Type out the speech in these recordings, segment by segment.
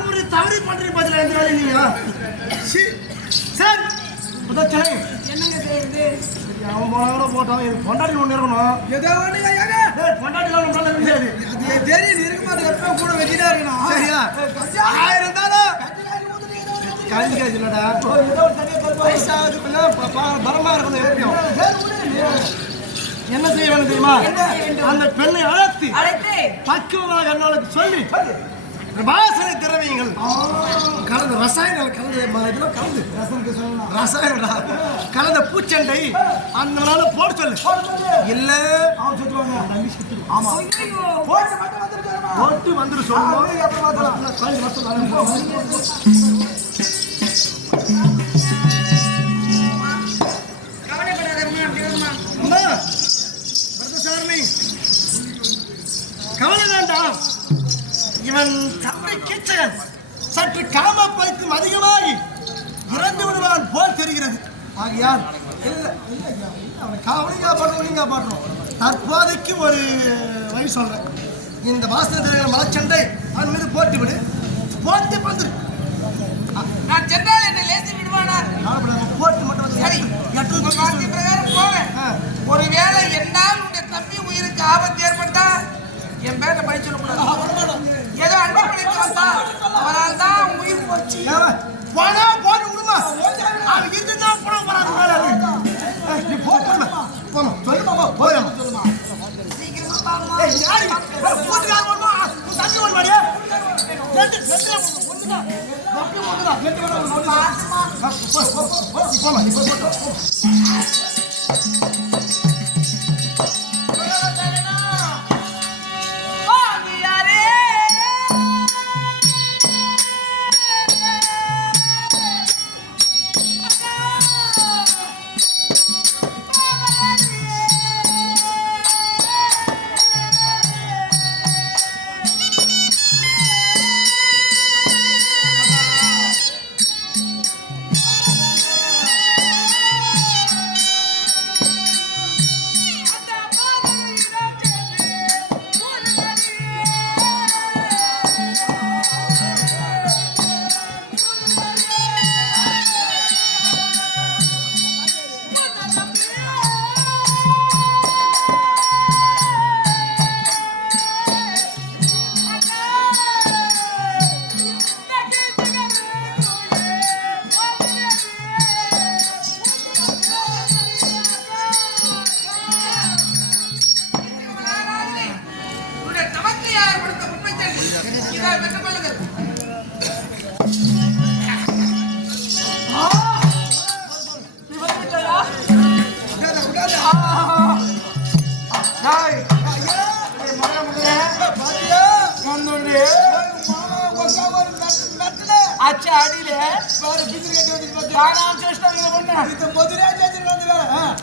வன்முறை தவறி பண்றீங்க பதில எந்த வேலை நீங்க சார் முதச்சனை என்னங்க செய்யுது அவன் போன போட்டான் இது பொண்டாட்டி ஒன்று இருக்கணும் ஏதோ ஒண்ணு பொண்டாட்டிலாம் நம்மளால முடியாது அது தெரியும் இருக்க மாட்டேன் எப்போ கூட வெட்டினா இருக்கணும் சரியா இருந்தாலும் கழிஞ்சாச்சு இல்லடா ஏதோ ஒரு தனியாக வயசாகுது பலமா இருக்கணும் எப்படியும் என்ன செய்ய வேண்டும் தெரியுமா அந்த பெண்ணை அழைத்து பக்குவமாக என்னாளுக்கு சொல்லி வாசனை திரவியங்கள் கலந்து ரசாயனங்கள் கலந்து இதெல்லாம் கலந்து ரசாயனம் கலந்த பூச்சண்டை அந்த நாள் போட சொல்லு இல்ல போட்டு வந்துரு சொல்லுவோம் கவலை வேண்டாம் இவன் தந்தை கீச்சகன் சற்று காம பைத்தியம் அதிகமாகி இறந்து விடுவான் போல் தெரிகிறது ஆகையால் அவனை காப்பாற்றணும் தற்போதைக்கு ஒரு வழி சொல்றேன் இந்த வாசனை மலச்சண்டை அவன் மீது போட்டு விடு போட்டு வந்துரு நான் சென்றால் என்னை லேசி விடுவானா போட்டு மட்டும் சரி பிரகாரம் போறேன் ஒருவேளை என்னால் உன்னுடைய தம்பி உயிருக்கு ஆபத்து ஏற்பட்டா என் பேரை பழி சொல்லக்கூடாது ஏதோ அன்பு படைத்து வந்தா அவரால் தான் உயிர் போச்சு போனா போட்டு விடுமா அவன் இதுதான் படம் போறாங்க நீ போட்டு போமா சொல்லுமா போயிடும்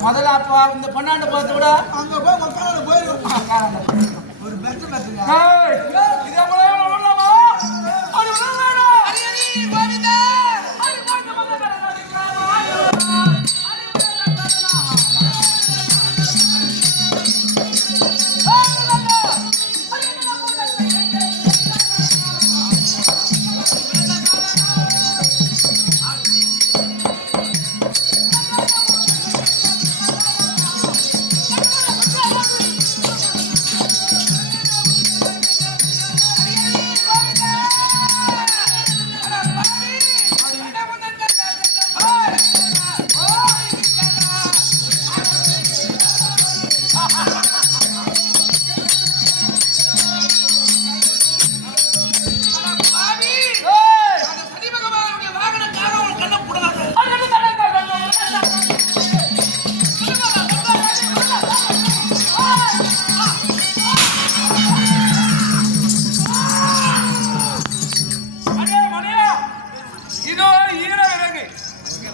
முதல்ல அப்பா இந்த பொண்ணாண்ட பார்த்து கூட அங்க போய் ஒரு பெற்ற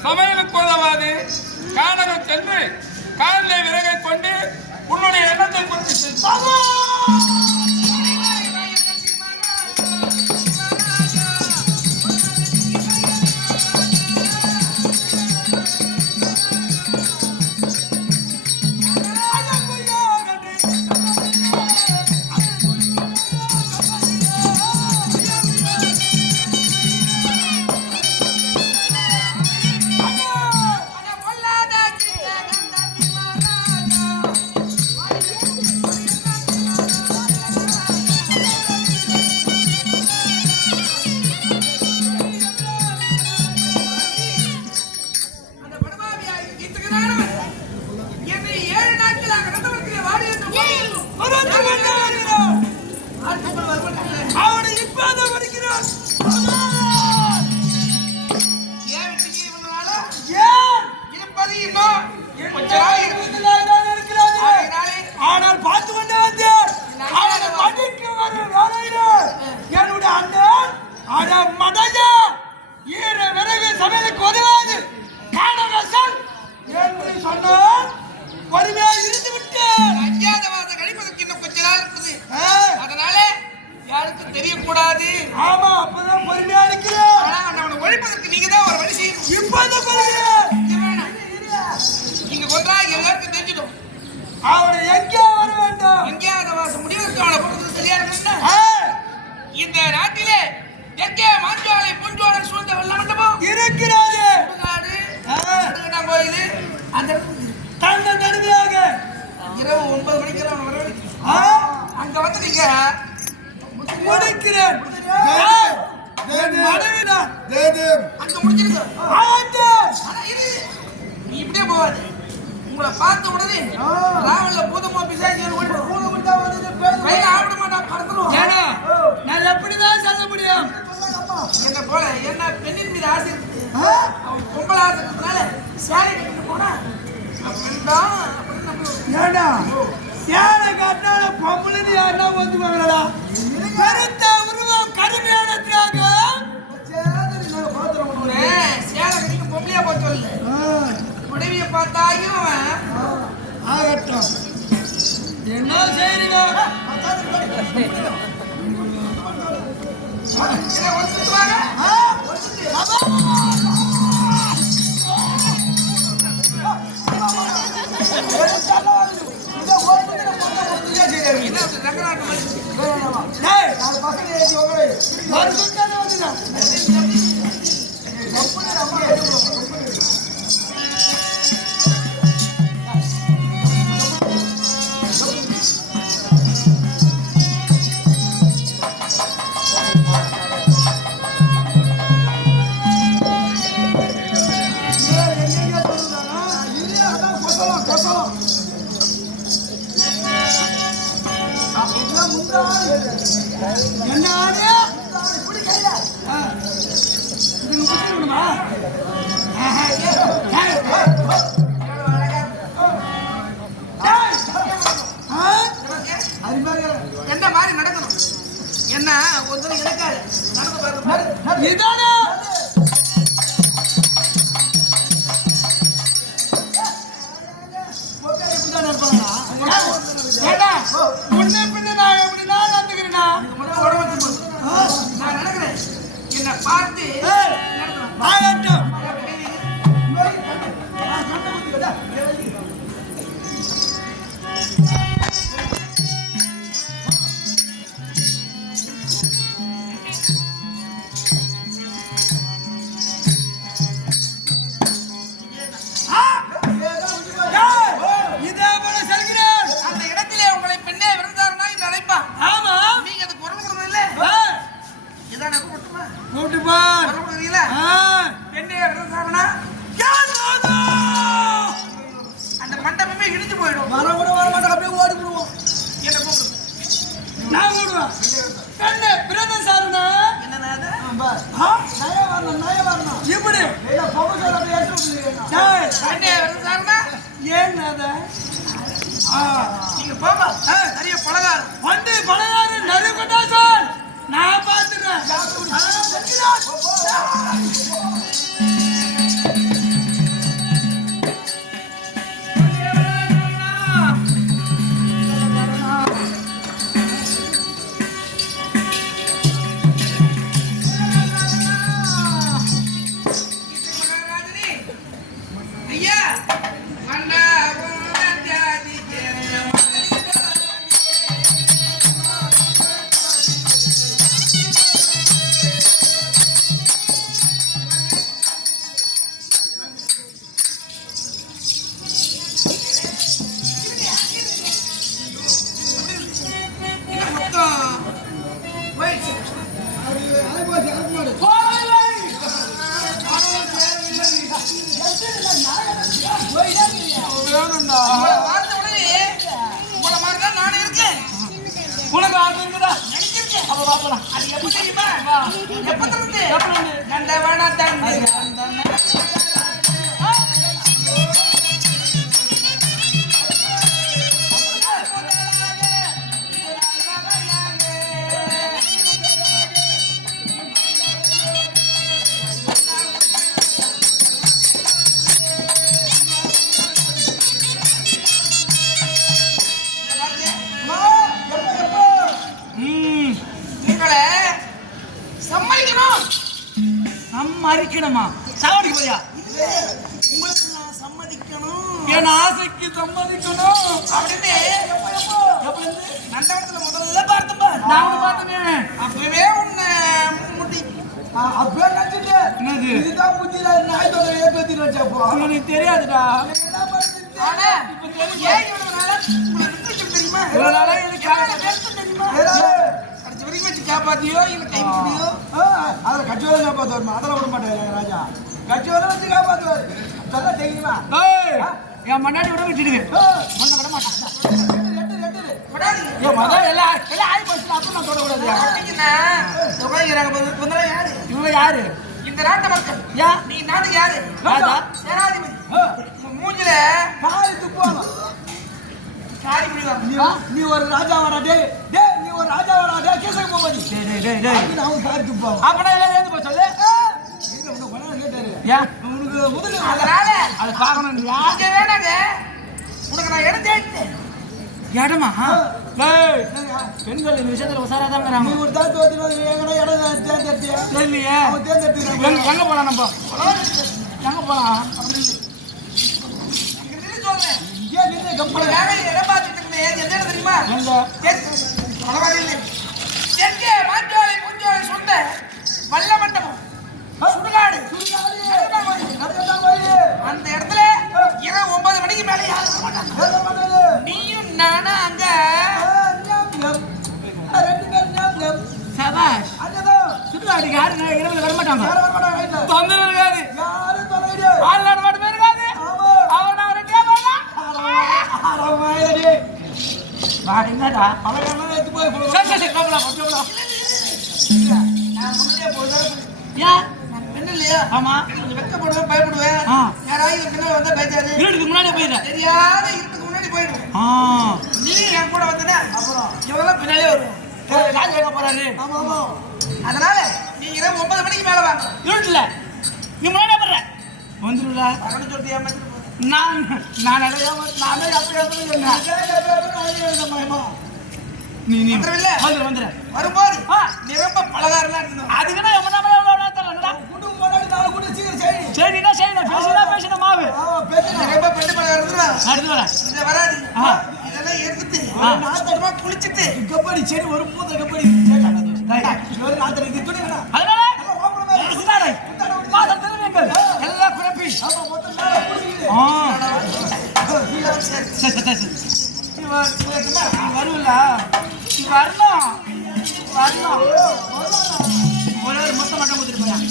சமையலுக்கு உதவாது கானகம் சென்று காலில் விறகை கொண்டு உன்னுடைய எண்ணத்தை குறித்து அடையா ஈர விறகு சமையலுக்கு உதவாது காணரசன் என்று சொன்னான். பொறுமையாக இருந்து விட்டேன். அஞ்ஞாதவாத கழிப்பதற்கு இன்னும் கொஞ்ச நாள் இருக்குது. அதனால யாருக்கும் தெரியக்கூடாது. ஆமா, அப்பதான் பொறுமையா இருக்கிறேன். ஆனா அவனை ஒழிப்பதற்கு நீங்க தான் ஒரு வழி செய்யணும். இப்பதான் கொள்கிறேன். நீங்க கொன்றா எல்லாருக்கும் தெரிஞ்சிடும். அவனை எங்கே வர வேண்டும்? அஞ்ஞாதவாசம் முடிவதற்கு அவனை கொடுத்தது சரியா இருக்கும்னா இந்த நாட்டிலே தெற்கே மாஞ்சாலை பொன்ஜோலை சூழ்ந்த வெள்ள மண்டபம் இருக்கிறாரு. சுடுகாடு கோயில் அந்த தந்த நடுமையாக இரவு 9 மணிக்கு அவன் வரவழைச்சு அங்க வந்து நீங்க முடிக்கிறேன். மனைவிதான் அங்க முடிச்சிருக்க. ஆனா இது நீ இப்படியே போவாது. உங்களை பார்த்த உடனே ராவல்ல பூதமோ பிசாசு கையில ஆவிட மாட்டான் பறந்துடும். ஏன்னா நான் எப்படிதான் சொல்ல முடியும்? என்ன போல என்ன பெண்ணின் மீது ஆசை இருக்கு. அவன் பொம்பளை ஆசை இருக்கிறதுனால சேலை கட்டிட்டு போனா அப்படின்தான் அப்படின்னு நம்ம ஏண்டா சேலை கட்டினால பொம்பளைன்னு யாருன்னா ஒத்துக்குவாங்களா? கருத்த உருவம் கடுமையான தியாகம். சேலை கட்டிட்டு பொம்பளையா போய் சொல்லு. உடவிய பார்த்தாயும் ஆகட்டும், என்ன செய்றீங்க? என்ன ஆடு? என்ன மாதிரி நடக்கணும். என்ன ஒருத்தர் எனக்காரு நடந்து பாருங்க. இதானே முன்ன பின்ன நான் எப்படின்னா நடந்துக்கிறேன்னா நான் நடக்கிறேன். என்னை பார்த்து ஆகட்டும். இதே போல செல்கிறேன். அந்த இடத்திலே உங்களை பெண்ணே விருந்தாருனா என்று அழைப்பான். ஆமா, நீங்க அது குரல் கொடுக்கணும் இல்ல? இதான கூட்டுமா கூட்டு பார். குரல் கொடுக்குறீங்களா? பெண்ணே விருந்தாருனா அந்த மண்டபமே இடிஞ்சு போயிடும். வர கூட வர மாட்டோம், அப்படியே ஓடி விடுவோம். என்ன கூப்பிடு. நான் ஓடுவேன். கண்ணு பிரத சாருனா என்னன்னா அது? இப்படி பெண்ணே விருந்தாருனா ஏன் நீங்க போமா நிறைய பலகாரம் வந்து பலகாரு நறுக்கட்டா சார், நான் பார்த்துக்கிறேன். ஐயா உனக்கு ஆர்டர் இருக்குதா? அப்ப பாப்பலாம். அது எப்ப தெரியுமா? எப்ப தந்து நந்த வேணா தந்து சம்மதிக்கணும். சம்மதிக்கணுமா? சாவடிக்கு போறியா? உங்களுக்கு நான் சம்மதிக்கணும். என் ஆசைக்கு சம்மதிக்கணும் அப்படின்னு நந்தவனத்துல முதல்ல பார்த்தேன். நான் பார்த்தேன். அப்பவே உன்னை முட்டி அப்படியே நினைச்சிட்டேன். என்னது? இதுதான் புத்தியில நாயத்தோட ஏற்படுத்தி வச்சப்போ எனக்கு தெரியாதுடா. ஆனா ஏன் இவ்வளவு நாளா உங்களை விட்டு வச்சு தெரியுமா? இவ்வளவு நாளா எனக்கு எவ்வளவு நேரத்துக்கு தெரியுமா? கடைசி வரைக்கும் வச்சு காப்பாத்தியோ இல்ல கை முடியோ? அதில் கட்சியோட காப்பாற்றுவார். அதெல்லாம் விட மாட்டேன் ராஜா. கட்சியோட வச்சு காப்பாற்றுவார். அதெல்லாம் தெரியுமா? ஏய், என் முன்னாடி விட விட்டுடுங்க. ஒன்றை விட மாட்டான். விடாதீங்க. என் மகன் எல்லாம் ஆகி போச்சுன்னா அப்புறம் நான் தொடக்கூடாது. அப்படிங்கன்னா துபாய்க்கிறாங்க பதில் யாரு? இவங்க யாரு? இந்த நாட்டு மக்கள். ஏன்? நீ நாட்டுக்கு யாரு? ராஜா. சேனாதிபதி. உன் மூஞ்சில காரி துப்புவாங்க. காரி முடிவாங்க. நீ ஒரு ராஜாவாடா டே டே நீ ஒரு ராஜாவாடா டே கேசரி போபாதி அப்படின்னு அவங்க காரி துப்புவாங்க. அப்படின்னா எல்லாம் எழுந்து போய் சொல்லு. இல்லை உன்னை கொண்டாந்து கேட்டாரு. ஏன்? உனக்கு முதல்ல அதனால அதை பார்க்கணும். இங்க வேணாங்க. உனக்கு நான் எடுத்து இடமா? பெண்கள் இந்த விஷயத்துல உசாராதான் நீ ஒரு தாத்து வச்சுட்டு எங்கடா இடம் தேர்ந்தெடுத்தியா? தெரியலையே. அவன் தேர்ந்தெடுத்துக்கிறான். எங்க போலாம் நம்ம? எங்க போலாம்? சொல்றேன். இங்கே நின்று கம்பெனி வேலையை இடம் பார்த்துட்டு இருக்கேன். எந்த இடம் தெரியுமா? எங்க? தெற்கே மாஞ்சோலை புஞ்சோலை சொந்த வல்ல மண்டபம் சுடுகாடு. அந்த இடத்துல இரவு 9 மணிக்கு மேலே யாரும் வர மாட்டாங்க. நீயும் நானும் அங்க சபாஷ். சுடுகாட்டுக்கு யாரு இரவுல வர மாட்டாங்க. தொந்தரவு இருக்காது. ஆள்நாடு மட்டுமே இருக்காது. அவன் நான் ரெடியா போனா என்னடா சரி சரி சரி போகலாம் போகலாம். ஏன்? என்ன இல்லையா? ஆமா. கொஞ்சம் வெக்கப்படுவேன், பயப்படுவேன். ஆ. யாராவது பின்னால வந்தா பயத்தாது. வீட்டுக்கு முன்னாடியே போயிடுறேன். தெரியாத இருட்டுக்கு முன்னாடி போயிடுவேன். நீ என் கூட வந்தனா அப்புறம் இவெல்லாம் பின்னாலே வருவோம். ராஜா எங்க போறாரு? ஆமா ஆமா அதனால நீ இரவு 9 மணிக்கு மேல வாங்க. இருட்டுல நீ முன்னாடியே போடுற வந்துருல. அப்படின்னு சொல்லிட்டு ஏமாத்திட்டு போ. நானே அப்படியே நீ நீ வந்துருவில்ல? வந்துரு வந்துரு. வரும்போது ஆ. நீ ரொம்ப பலகாரம்லாம் எடுத்துட்டு வா. அதுக்குன்னா எவ்வளோ தரலடா. குடும்பம் போனாடி நாலு கூட சீக்கிரம் சரி சரிடா சரிடா பேசினா மாவு பேசுறேன். நீ ரொம்ப பெண்டு பலகாரம் எடுத்துட்டு வா. அடுத்து வரேன். இதை வராது. ஆ. இதெல்லாம் எடுத்துட்டு ஆ. நாத்தமா குளிச்சுட்டு கபடி சரி ஒரு மூத்த கபடி ஒரு நாத்தடி இது துணி வேணா அதனால சிதாரை மாதம் திருவிங்கள் எல்லாம் குழப்பி ஆமா மொத்தம் மேல குடிக்குது. சரி சரி சரி நீ வருவல நீ வரணும் ஒரு மொத்தம் மட்டும் கொடுத்துட்டு போறேன்.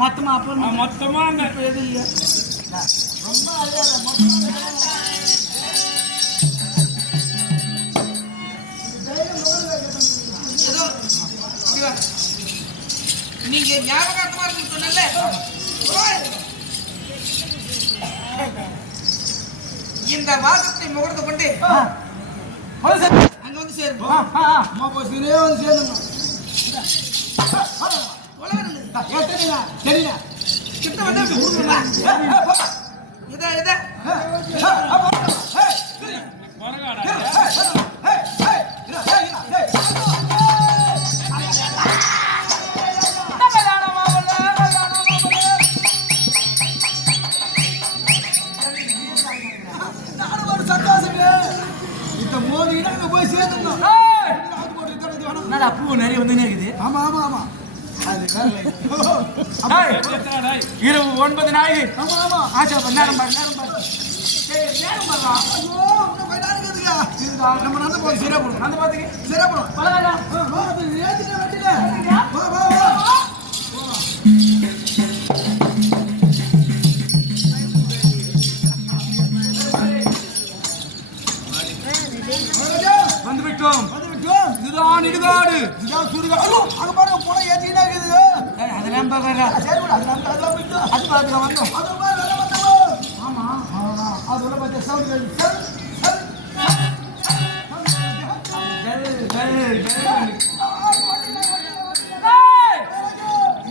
மொத்தமா அப்புறம் மொத்தமா எது இல்லையா? ரொம்ப அழியாத மொத்தம் ஏதோ இப்படி வா. நீங்க ஞாபகார்த்தமா இருக்குன்னு சொன்னல. இந்த வாதத்தை முகர்ந்து கொண்டு அங்க வந்து சேரும். அம்மா போச்சுனே வந்து சேர்ந்துடணும். உலகம் இல்லை. தெரியல கிட்ட வந்து அப்படி கொடுக்கணும். இதை நானும் ஒரு சந்தோஷங்க இந்த மோதினா அங்க போய் சேர்ந்துடணும். என்னடா பூ நிறைய வந்து இருக்குது. ஆமா ஆமா ஆமா அது இரவு 9 நாய் ஆமா ஆமா ஆச்சா நேரம் பாரு ஐயோ இன்னும் கொஞ்ச நேரம் இருக்குதுங்க. நம்ம நடந்து போய் சரியா போடும் அந்த பாத்துக்கு சரியா போடும். பலகாரா அது ஏத்திட்டு வெட்டில வா வா வா வந்து விட்டோம். வந்துவிட்டோம். இதுதான் இடுகாடு. இதுதான் சுடுகாடு. ஐயோ, அங்க பாருங்க போன ஏத்திட்டே இருக்குது. அதெல்லாம் பாக்குறா. சரி விடு, அதெல்லாம் போயிட்டோம். அது பாத்துக்க வந்தோம். அது பாரு, வெள்ளை வந்தோம். ஆமா அது உள்ள பார்த்து sound கேக்குது.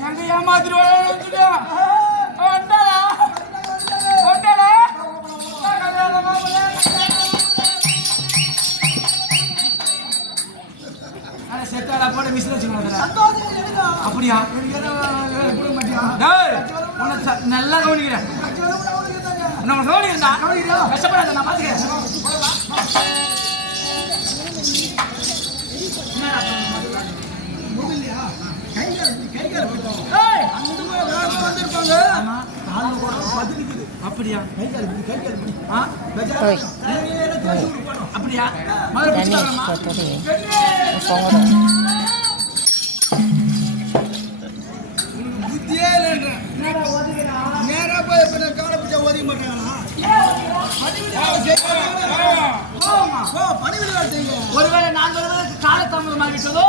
எங்க ஏமாத்திட்டு வந்துட்டியா? வந்தாளா? வந்தாளா? எத்தாடா போட மிஷின் வச்சுக்கணும் சந்தோஷம் எனக்கா? அப்படியா எனக்கு என்ன கொடுக்க மாட்டியா? டேய் உன்னை நல்லா கவனிக்கிறேன் கட்சி வரவுடா, அவனுக்கு என்னங்க? நம்ம கவனிக்கிறா கவனிக்கிறியா? கஷ்டப்படாத நான் பாத்துக்கிறேன் முதல்லையா? கைகால போயிட்டோம். ஏய் அந்த மாதிரி வேகமா வந்திருப்பாங்க. ஆமா கால்ல கூட பதுக்குது. அப்படியா கைகால பிடி. ஆ பெஜாரா. நேரா தேய்ச்சி விட்டு போனோம். அப்படியா முதல்ல பிடிச்சாங்கம்மா புத்தியே இல்லைன்ற. நேரா போய் இப்ப நான் காலை பிடிச்சா ஒதுக்க மாட்டாங்களா? பணிவிடை வேலை செய்யுங்க. போ, பணிவிடை வேலை செய்யுங்க. ஒருவேளை நான் வருவதற்கு காலதாமதம் ஆகிட்டதோ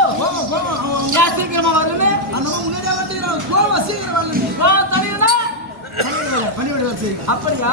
ஏன் சீக்கிரமா வருன்னு அந்த மாதிரி முன்னாடியே வந்துக்கிறான். போவா, சீக்கிரம் வரல. தனியா பணிவிடை வேலை செய்யுங்க. அப்படியா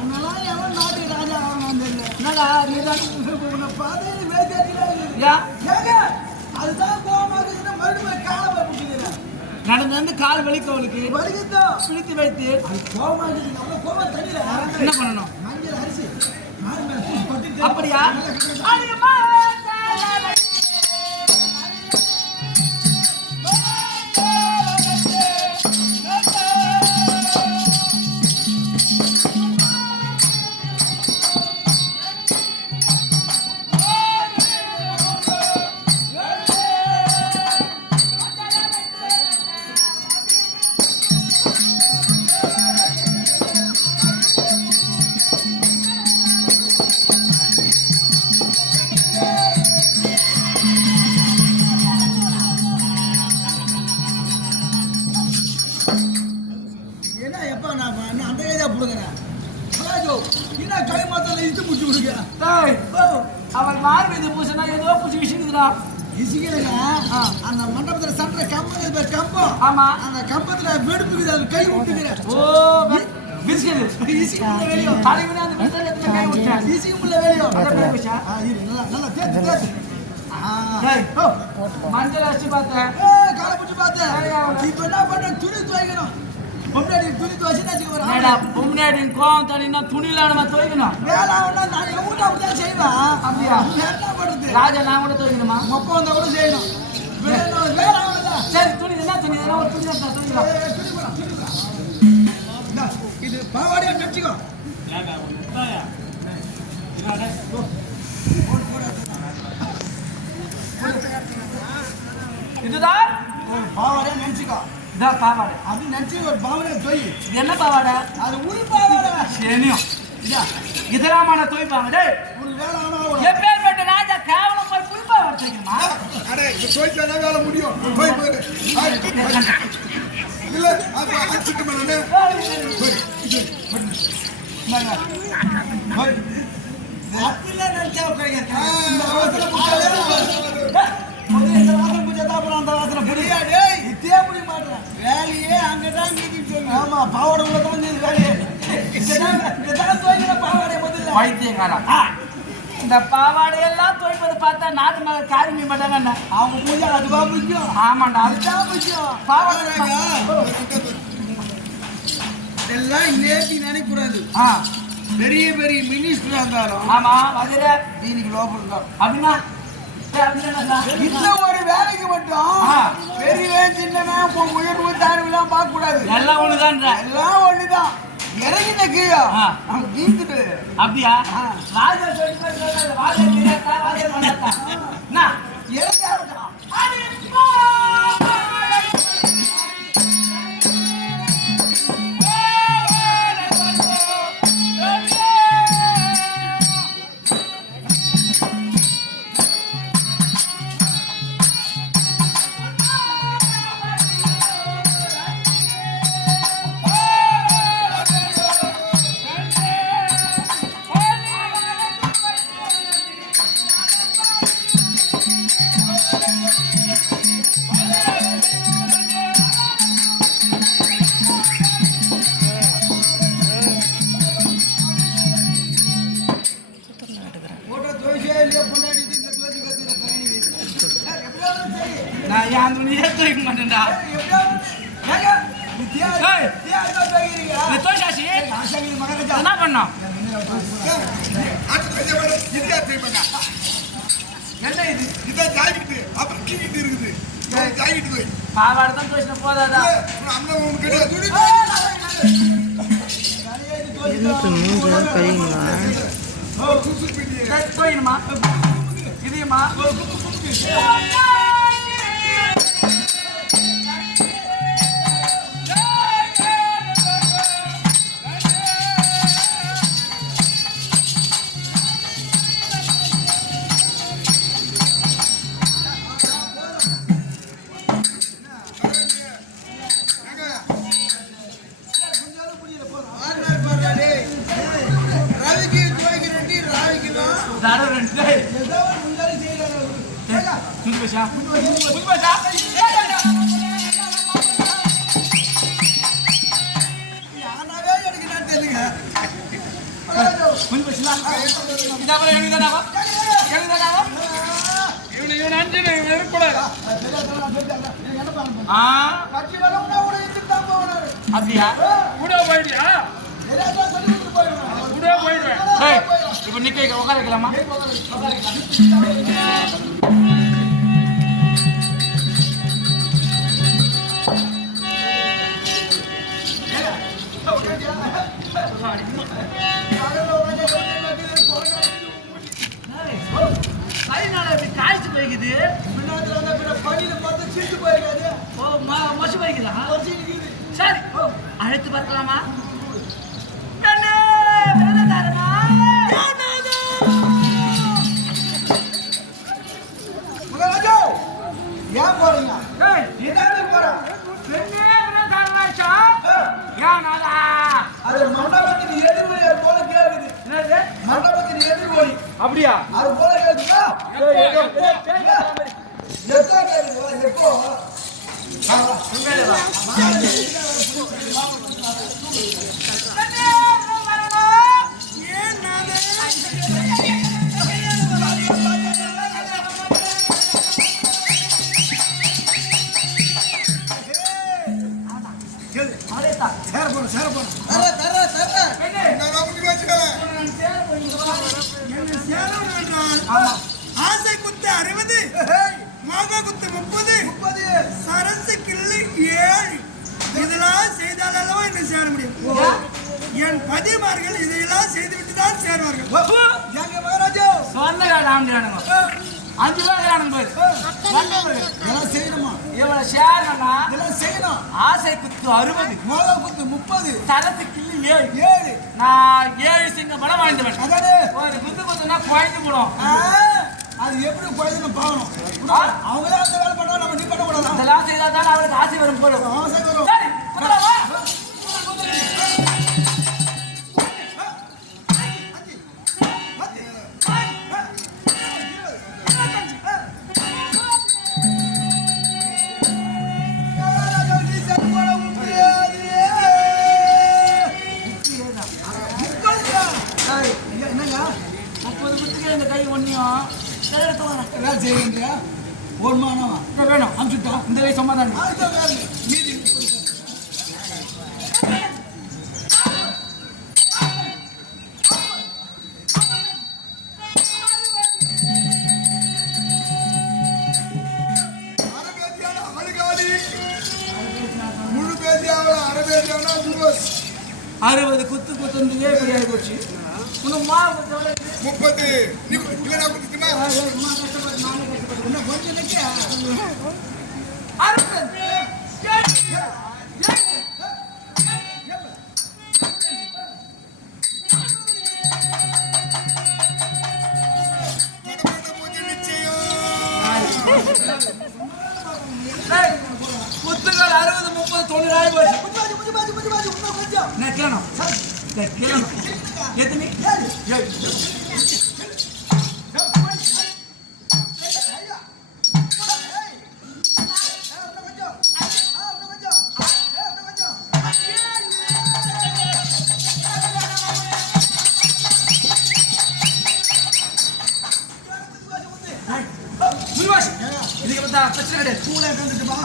உன்னெல்லாம் எவன் நாட்டுக்கு ராஜா ஆகணும் வந்தில்லை. என்னடா நீதான் உன்னை பார்த்து எனக்கு வேலை தெரியாது. யா ஏங்க, அதுதான் கோவமா இருக்குதுன்னா மறுபடியும் காலை போய் பிடிக்கிறேன். நடந்து வந்து கால் வலிக்கு அவளுக்கு வருகிறதும் பிடித்து வைத்து அது கோவமா இருக்குது. அவ்வளோ கோவம் தெரியல. என்ன பண்ணணும் மஞ்சள் அரிசி மாறு மேல பூசி கொட்டிட்டு அப்படியா என்ன எப்ப நான் அந்த கைதா புடுங்குறேன். அதாஜோ, என்ன கை மாத்தால இழுத்து முடிச்சு விடுங்க. டேய் அவள் மார் மீது பூசினா ஏதோ பூசி விஷயக்குதுடா இசிக்கிறேங்க. அந்த மண்டபத்துல சட்டை கம்பம் பேர் கம்பம். ஆமா அந்த கம்பத்துல வெடுப்புக்குது, அது கை விட்டுக்கிறேன். ஓ பிஸ்கெட் இசிக்குள்ள வெளியும். தலைவனே அந்த பிஸ்கெட் எடுத்து கை விட்டான் இசிக்குள்ள வெளியும். அத போய் வச்சா இரு, நல்லா தேத்து தேத்து. டேய் ஓ, மஞ்சள் அடிச்சு பார்த்தேன் காலை பிடிச்சு பார்த்தேன். இப்ப என்ன பண்ண, துணி துவைக்கணும். முன்னாடி துணி துவைச்சுன்னு வச்சுக்க ஒரு ஏடா ஆளு. முன்னாடி கோவம் தனினா துணியில நம்ம துவைக்கணும் வேலை ஆகுனா நான் எங்க வீட்டு அப்படிதான் செய்வேன். அப்படியா? என்ன பண்றது? ராஜா நான் கூட துவைக்கணுமா மொப்ப வந்தா கூட செய்யணும். வேலை ஆகுதா? சரி துணி என்ன துணி இதெல்லாம் ஒரு துணி தான் துணிக்கலாம் இந்தா, இது பாவாடியா நினைச்சுக்கோ. இதுதான் பாவாடியா நினைச்சுக்கோ. இதான் பாவாடை அப்படி நினைச்சு ஒரு பாவாடியா தொய். இது என்ன பாவாடை அது உள் பாவாடை. சேனியம் இதெல்லாமான துவைப்பாங்க டேய் ஒரு வேலை ஆனா ஆகணும். எப்பேற்பட்ட ராஜா கேவலம் போய் புல்பா வச்சிருக்கணுமா அடே தோய்ச்சாதான் வேலை முடியும். போய் போயிரு. இல்ல அடிச்சுட்டு மேலே அப்படிலாம் நினைச்சா உட்காருங்க. இந்த வாசனை பிடிச்சாலே முதல்ல இந்த வாசனை பிடிச்சாதான் அப்புறம் அந்த வாசனை பிடிக்காது. இத்தே பிடிக்க மாட்டேன். வேலையே அங்கதான் இருக்குன்னு சொல்லு. ஆமா, பாவாடை உள்ளதான் இருக்குது வேலையே. இதான் துவைக்கிற பாவாடை முதல்ல. வைத்தியங்காரா இந்த பாவாடையெல்லாம் துவைப்பதை பார்த்தா நாட்டு மகள் காரியம் மாட்டாங்க அவங்க பூஜை அதுவா முக்கியம். ஆமாண்டா அதுதான் முக்கியம். பாவாடை எல்லாம் நேர்த்தி நினைக்கூடாது. ஆ பெரிய பெரிய மினிஸ்டர் இருந்தாலும் ஆமா வதிர தீனிக்கு லோபம் தான். அப்படின்னா அப்படின்னா இந்த ஒரு வேலைக்கு மட்டும் ஆ. பெரியவன் சின்னவன் உயர்வு தாழ்வுலாம் பார்க்க கூடாது. எல்லாம் ஒண்ணுதான்ற எல்லாம் ஒண்ணுதான். இறங்கிட்ட கீழே ஆ. அவன் தீர்த்துட்டு அப்படியா ராஜா சொல்லி ராஜா கிரியாத்தா ராஜா பண்ணாத்தா என்ன இறங்கி ஆகட்டும். நான் ஏன் அந்த நீ தூக்க மாட்டேன்டா ஏய், இந்த தோஷாசி என்ன பண்ணோம் என்ன இது இதான் ஜாக்கெட்டு அப்புறம் கீக்கிட்டு இருக்குது ஜாக்கெட்டு போய் பாவாடை தான் தோஷம் போதாதா அண்ணன் உனக்கு கிடையாது இதுக்கு 3 கழிங்களா தோயினுமா இதையுமா இவன் அஞ்சு இருக்கக்கூடாது அப்படியா கூட போயிடுயா கூட போயிடுவேன் இப்ப நிக்க உட்கார வைக்கலாமா காய்ச்சி போய்க்குது மொசு போய்க்குதா சரி அழைத்து பார்க்கலாமா ஏன் போறீங்க அது மண்டபத்தின் எதிர்வொலி போல கேக்குது மண்டபத்தின் எதிர்வொலி அப்படியா அது போல கேக்குதா எப்போ கேக்குது எப்போ சேர போறோம் ஆசை குத்து 60 மோக குத்து 30 சரசு கிள்ளி 7 இதெல்லாம் செய்தால் அல்லவா என்ன சேர முடியும் என் பதிமார்கள் இதையெல்லாம் செய்துவிட்டு தான் சேருவார்கள் எங்க மகாராஜா சொன்ன ஆண்டுறானுங்க 5 ரூபாய் போய் இதெல்லாம் செய்யணுமா இவ்வளவு ஷேர்னா இதெல்லாம் செய்யணும் ஆசை குத்து 60 மோக குத்து 30 சரத்து கிள்ளி 7 7 நான் 7 சிங்க படம் வாங்கிடுவேன் அதானே ஒரு குத்துனா குறைந்து போடும் அது எப்படி போயிடுன்னு பார்க்கணும் அவங்களே அந்த வேலை பண்ணா நம்ம நீ பண்ணக்கூடாது இதெல்லாம் செய்தால் தான் அவருக்கு ஆசை வரும் போடும் ஆசை வரும் சரி குத்துலாமா? என்னங்க 30 குத்துக்கு இந்த கை ஒன்னியும் வேலை செய்யறியா ஒரு மானவா வேணும் அனுப்பிச்சுட்டா இந்த கை சமாதானம் அதுதான் வேலை மீதி முழு பேசியாவில் அரை பேசியாவனா 60 குத்து குத்துன்றதே இப்படி ஆகி போச்சு இன்னும் மா 30 நீ இல்லைனா குத்துமா இன்னும் கொஞ்சம் நிக்க குத்துகள் 60 30 90 ஆகி போச்சு இன்னும் கொஞ்சம் நான் கேளணும் கேளணும் எத்தனை இதுக்கு பார்த்தா பிரச்சனை கிடையாது. பூல தந்துட்டுமா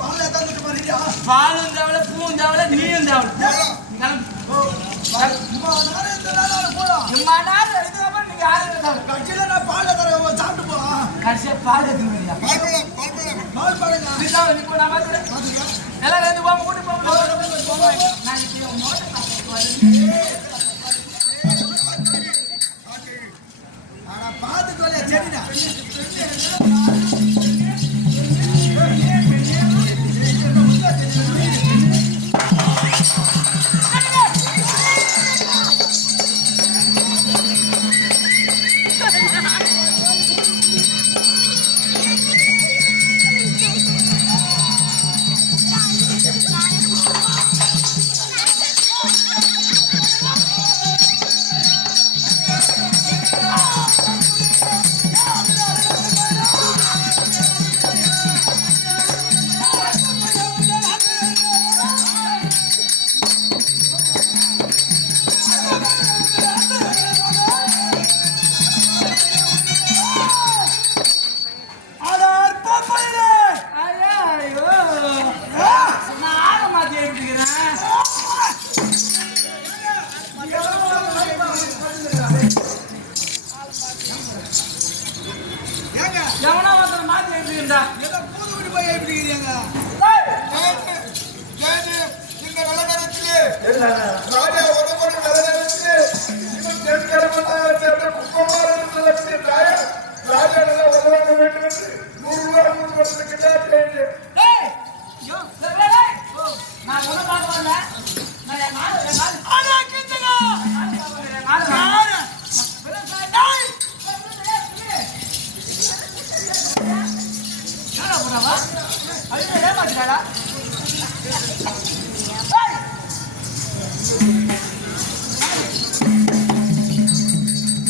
பால தந்துட்டு பாருயா பாலும் தேவல பூவும் தேவல நீயும் தேவல நீ கிளம்பு. சும்மா நானே இந்த நாள் போடா சும்மா நாள் இதுக்கப்புறம் நீங்க யாரும் தேவல கட்சியில நான் பால தர சாப்பிட்டு போ கடைசியா பால் எடுத்துருவியா பால் பாருங்க நீ தேவல நீ கூட நான் பார்த்துக்கிறேன். எல்லாம் ரெண்டு போக கூட்டி போக நான் இப்போ மோட்டை பார்த்துட்டு வரலையா சரிடா எவனா ஒருத்தனை மாத்தி எடுத்துக்கிட்டா ஏதோ பூது விட்டு போய் எழுப்பிக்கிறீங்க இந்த நிலநரத்திலே ராஜா உதவன் நிலநரத்திலே இவன் தென்கடமன்னார் சேர்ந்த குப்பமாறு நிலத்திலே ராஜா நல்லா உதவ வேண்டும் என்று 100 ரூபாய் கொடுத்திருக்கிறார் பேரு டேய் யோ டேய் நான் உன பார்க்க வரல நான் என் நாள் ஆனா கிட்டங்க நாள் டேய் என்னடா போறவா ஐயோ ஏமாத்திடா டேய்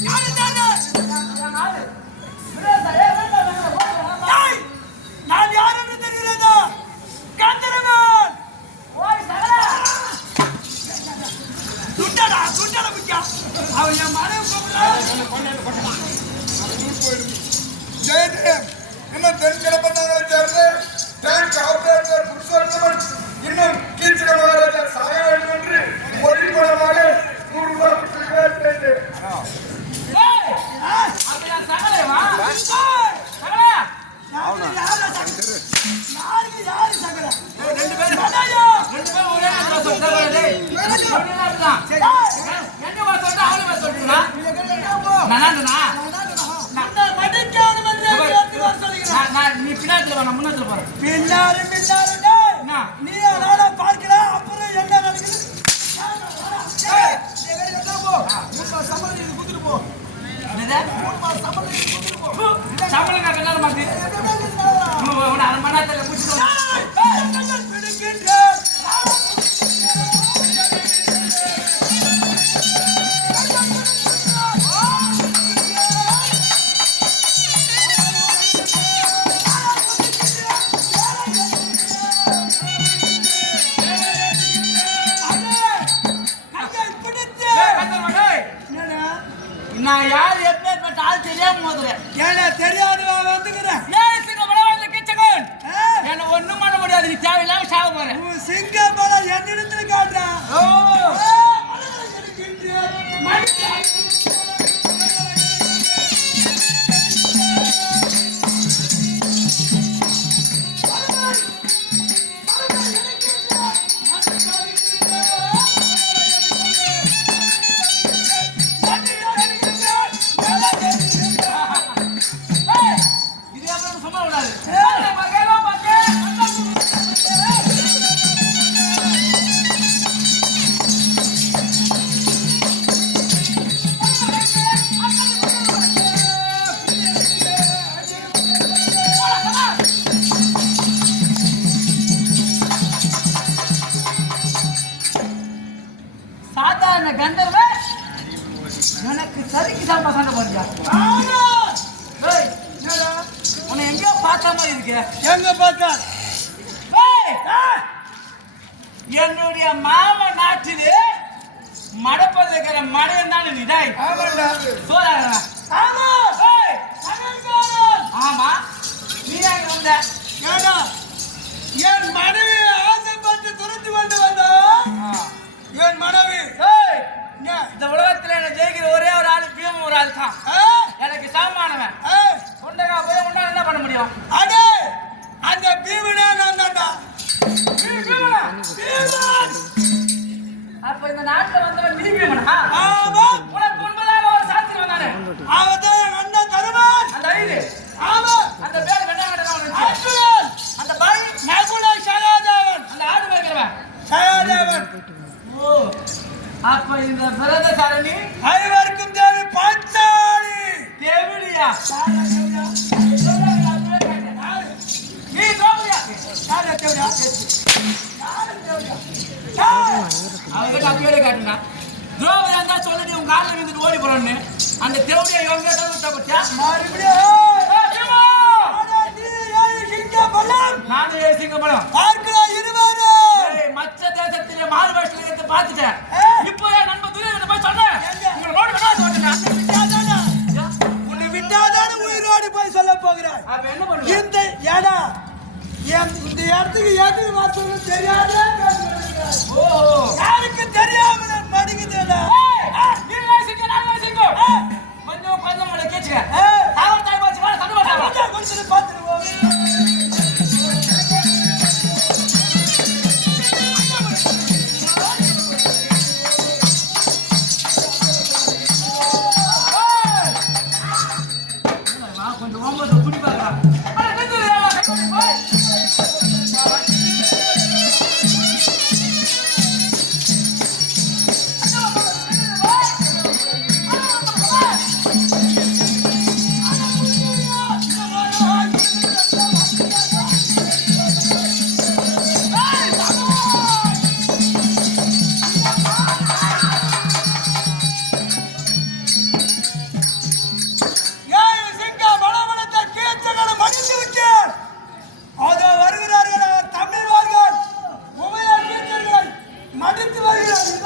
யாரு தானே நாள் விரேதா டேய் நான் யாருன்னு தெரியுறதா கந்தரவன் ஓய் சகல சுட்டடா முக்கியா அவன் என் மனைவி ஜெயதேவ் இன்னும் தென்கடமன்னார் சேர்ந்த டேங்க் ஆபரேட்டர் புருஷோத்தமன் இன்னும் கீழ்ச்சிட மகாராஜா சாக வேண்டும் என்று மொழிபூர்வமாக 100 ரூபாய் கொடுத்திருக்கிறார் பேரு டேய் அப்படியே சகலவா சகல யாரு சகல ரெண்டு பேரும் ஒரே ஆளா சொல்றாங்க டேய் அப்படிதான் என்ன வா சொல்ற அவளே வா சொல்றீங்களா நானா நீ பின்னாடி வா நான் முன்னாடி போறேன் பின்னாடி என்ன நீ நானா பார்க்கலாம் அப்புறம் என்ன நடக்குது என்னது சம்பளம் நான் கண்ணால மாத்தி உன அரை மணி நேரத்துல புடிச்சிட்டு நான் யார் எப்பேற்பட்ட ஆள் தெரியாம மோதுறேன் ஏன்னா தெரியாது வந்துக்கிறேன் ஏன் சிங்க பலவாழ்ந்த கிச்சகன் என்ன ஒண்ணும் பண்ண முடியாது நீ தேவையில்லாம சாவ போறேன் சிங்க பல என்னிடத்துல காட்டுறா இது அப்புறம் சும்மா விடாது சாதாரண கந்தர்வ எனக்கு சரிக்கு சாப்பா சண்டை போறியா உன்னை எங்கேயோ பார்த்த மாதிரி இருக்கு எங்க பார்த்தா என்னுடைய மாம நாட்டிலே மடப்பல் இருக்கிற மடையன் தான் நிடாய் சோழ ஆமா நீ அங்க வந்தேன். ஏடா என் மனைவி ஆசைப்பட்டு துரத்து கொண்டு வந்தா என் மனைவி ஏய், என்ன? இந்த உலகத்துல என்ன ஜெயிக்கிற ஒரே ஒரு ஆளு பீமன் ஒரு ஆள் தான். ஆ? எனக்கு சமமானவன். ஆ? உண்டகா போய் உன்னால என்ன பண்ண முடியும்? அடே அந்த பீமனே நான் தான்டா. பீமனா? அப்ப இந்த நாட்டுல வந்தவன் நீ பீமனா? ஆமா உனக்கு முன்பதாக ஒரு சாஸ்திரி வந்தானே, அவதான் என் அண்ணன் தருமான். அந்த ஐது, ஆமா அந்த பேர் வெண்ணாங்கடவன், அர்ஜுனன் அந்த பாய், நகுல சகாதேவன் அந்த ஆடு மேய்க்கிறவன். சகாதேவன் ஓ, அப்ப இந்த பிரதசாரணி ஐவருக்கும் தேவி பாஞ்சாலி. தேவடியா? நீ தேவடியா? யாரு தேவடியா? அவங்கிட்ட அப்படியே காட்டுனா துரோபதி இருந்தா சொல்லி உங்க காலில் விழுந்துட்டு ஓடி போறோன்னு அந்த தேவடியா இவங்க விட்டா பத்தியா? மறுபடியும் அடா, நீ ஏழு சிங்க பலம் நானும் ஏ சிங்கப்படம் பார்க்கலாம் இருவாரு. மச்ச தேசத்திலே மாறு வருஷத்துல எடுத்து பார்த்துட்டேன். இப்போ என் நண்பன் துரியோதனை போய் சொன்னேன், உங்களை நோடி பண்ணா சொன்னேன். உன்னை விட்டாதானே உயிரோடு போய் சொல்ல போகிறாய். அப்ப என்ன பண்ணுவேன்? இந்த ஏடா இந்த இடத்துக்கு எதுக்கு வரணும் தெரியாதே பேசுகிறாய். ஓ, யாருக்கு தெரியாம மடிக்குதுடா. கொஞ்சம் கொஞ்சம் உங்களை கேச்சுக்க தாவல் தாய் பாச்சு சண்டை போட்டாங்க. கொஞ்சம் பார்த்துருவோம். கொஞ்சம் ஒன்பது துணி பார்க்கலாம். ஏழு சிங்க வளவனத்தை கீர்த்தனை மடித்து விட்டேன். அதோ வருகிறார்கள் அவர் தமிழ்வார்கள் உமையா கீர்த்தர்கள் மடித்து வருகிறார்கள்.